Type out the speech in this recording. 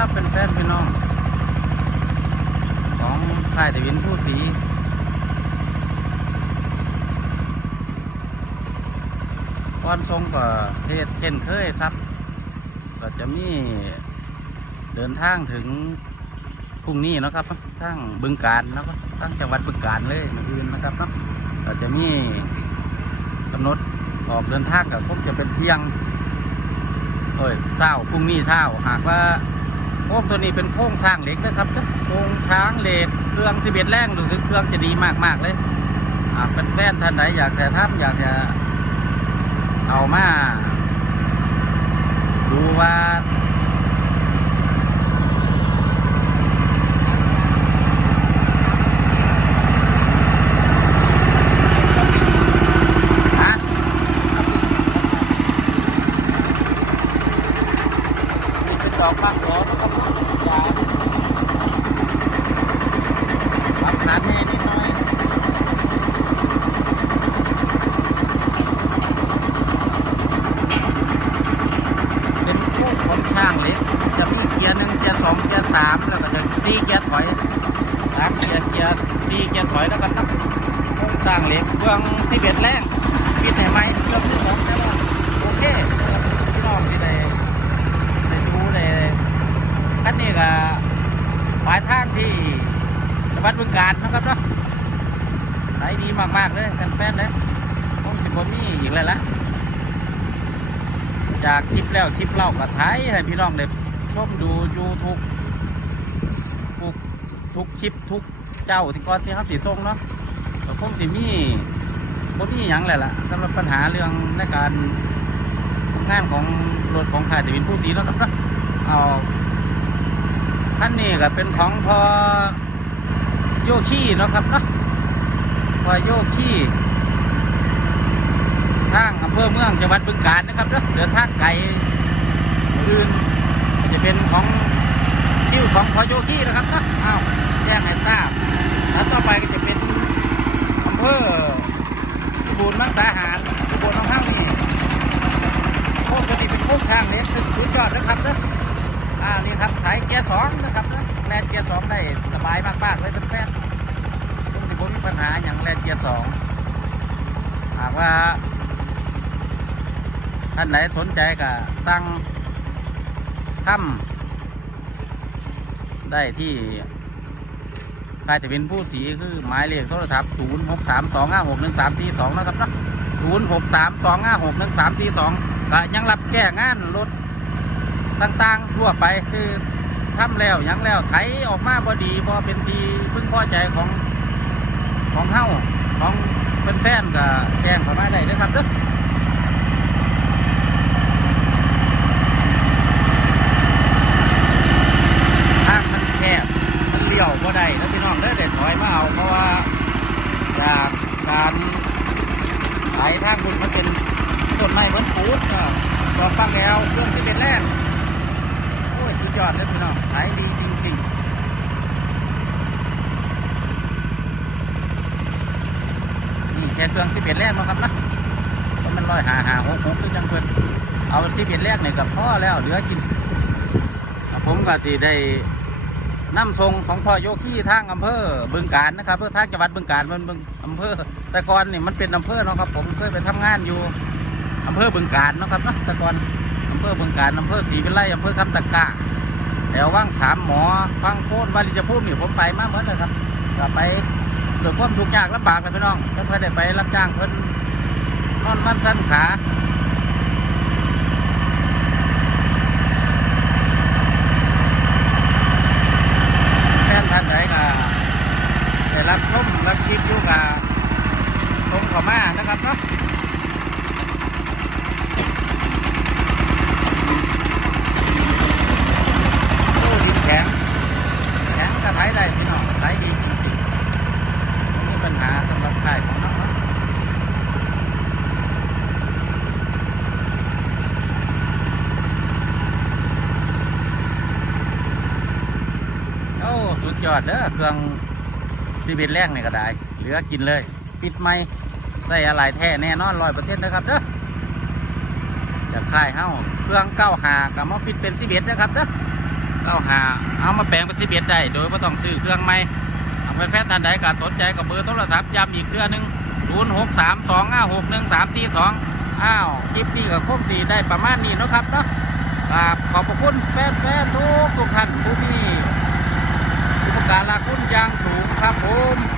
ครับเป็นแฟนพี่น้อง ของค่ายตะวินผู้สีก้อนทรงก็เทศเช่นเคยครับ ก็จะมีเดินทางถึงพรุ่งนี้นะครับทางบึงการนะครับทางจังหวัดบึงการเลยเมื่อคืนนะครับเนาะก็จะมีกำหนดออกเดินทางกับคงจะเป็นเที่ยงเอ้ยเช้าพรุ่งนี้เช้าหากว่า โค้งตัวนี้เป็นโค้งทางเหล็กนะครับโค้งทางเหล็กเครื่องสิบเอ็ดแรงดูสึกเครื่องจะดีมากๆเลยอ่าเป็นแฟนท่านไหนอยากแตะท่านอยากจะเอามาดูว่า เป็นดอกมากร้อนนะครับยาวรับขนาดแน่นิดหน่อยเป็นคู่ของช่างเล็กจะมีเกียร์หนึ่งเกียร์สองเกียร์สามแล้วก็จะตีเกียร์ถอยสามเกียร์เกียร์ตีเกียร์ถอยแล้วกันครับโครงสร้างเหล็กเครื่องที่เบ็ดแรงปิดให้ไหมเครื่องที่สองแต่ว่าโอเคพี่น้องที่ได้ ได้ดูเลยท่านนี้ก็ปลายทางที่จังหวัดบึงกาฬ นะครับเนาะขายดีมากๆเลยแฟนๆเลยคงจะบ่มีอีกแล้วล่ะจากคลิปแล้วคลิปเล่าก็ถ่ายให้พี่น้องได้ชมดูยูทุกทุกทุกคลิปทุกเจ้าที่ก่อนที่เขาสีส่งเนาะก็คงจะมีบ่มีหยังแหละล่ะสำหรับปัญหาเรื่องในการงานของรถของค่ายจะเป็นผู้สีแล้วครับเอาท่านนี้ก็เป็นของพอ โยคีเนาะครับเนาะพอโยคีทางอำเภอเมืองจังหวัดบึงกาฬนะครับเนาะเดินทางไกลอื่นจะเป็นของคิวของพอโยคีนะครับเนาะอ้าวแจ้งให้ทราบแล้วต่อไปก็จะเป็นอำเภอบูลมังสาหารพิบูลน้องห้างนี่โค้งตัวนี้เป็นโค้งทางเล็กสุดยอดนะครับเนอะ อ่านี่ครับสายเกียร์สองนะครับนะแลนเกียร์สองได้สบายมากๆเลยเป็นแฟนๆผมผมมีปัญหาอย่างแลนเกียร์สองหากว่าท่านไหนสนใจก็สั่งทำได้ที่ค่ายจะเป็นผู้สีคือหมายเลขโทรศัพท์0 6 3 2 5 6 1 3 4 2นะครับนะศูนย์หกสามสองห้าหกหนึ่งสามสี่สองก็ยังรับแก้งานรถ ต่างๆ ทั่วไปคือทำแล้วยังแล้วไถออกมาพอดีพอเป็นทีพึ่งพอใจของของเฮ้าของเป็นแฟนๆก็แจ้งเข้ามาได้เลยครับเด้อทางมันแคบมันเลี้ยวก็ได้แล้วพี่น้องเด้อเด็ดถอยมาเอาเพราะว่าจากการไหลทางคุณมันเป็นต้นไม้เหมือนปูดก็ดอกฟังแก้วเครื่องที่เป็นแร่โอดเลยพี่น้องขายดีจริงๆนี่แค่เครื่องที่เป็นแร่มาครับนะก็มันร้อยหาหาหกหกคือจังเพิ่นเอาที่เป็นแรกเนี่ยกับพ่อแล้วเหลือกินผมก็สิได้นำทรงของพ่อโยคีทางอำเภอบึงการนะครับเพื่อทางจังหวัดบึงการมันบึงอำเภอ แต่ก่อนนี่มันเป็นอำเภอเนาะครับผมเคยไปทำงานอยู่อำเภอบึงการเนาะครับนะแต่ก่อนอำเภอบึงการอำเภอศรีวิไลอำเภอคำตะกะ แถวว่างขามหมอฟังโค่นวาริจภูมินี่ผมไปมากเหมือนเลยครับก็ไปเกิดความทุกข์ยากลำบากเลยพี่น้องก็เคยได้ไปรับจ้างเพิ่นนอนมันสั้นขาแค่นท่านไหนก็ได้รับชมรับคลิปอยู่กับตรงข้ามานะครับเนาะโอ้ดินแข็งแข็งกระไถได้พี่น้องไถดีจริงๆไม่มีปัญหาสำหรับขายของน้องเนาะโอ้สุด ยอดเด้อเครื่องที่เป็นแรกนี่ก็ได้ เหลือกินเลย ปิดไม่ได้อะไรแท้แน่นอนร้อยเปอร์เซ็นต์นะครับเด้อจะค่ายเฮ้าเครื่องเก้าหากับมาปิดเป็นสิบเอ็ดนะครับเด้อเก้าหาเอามาแปลงเป็นสิบเอ็ดได้โดยไม่ต้องซื้อเครื่องใหม่เอาไปแพทย์ท่านใดก็สนใจกับเบอร์โทรศัพท์ย้ำอีกเครื่องหนึ่งศูนย์หกสามสองห้าหกหนึ่งสามสี่สองอ้าวคลิปนี้กับคงสีได้ประมาณนี้นะครับเนาะขอบพระคุณแฟนแฟนๆทุกทุกท่านผู้มี สารคุณยางสูงครับผม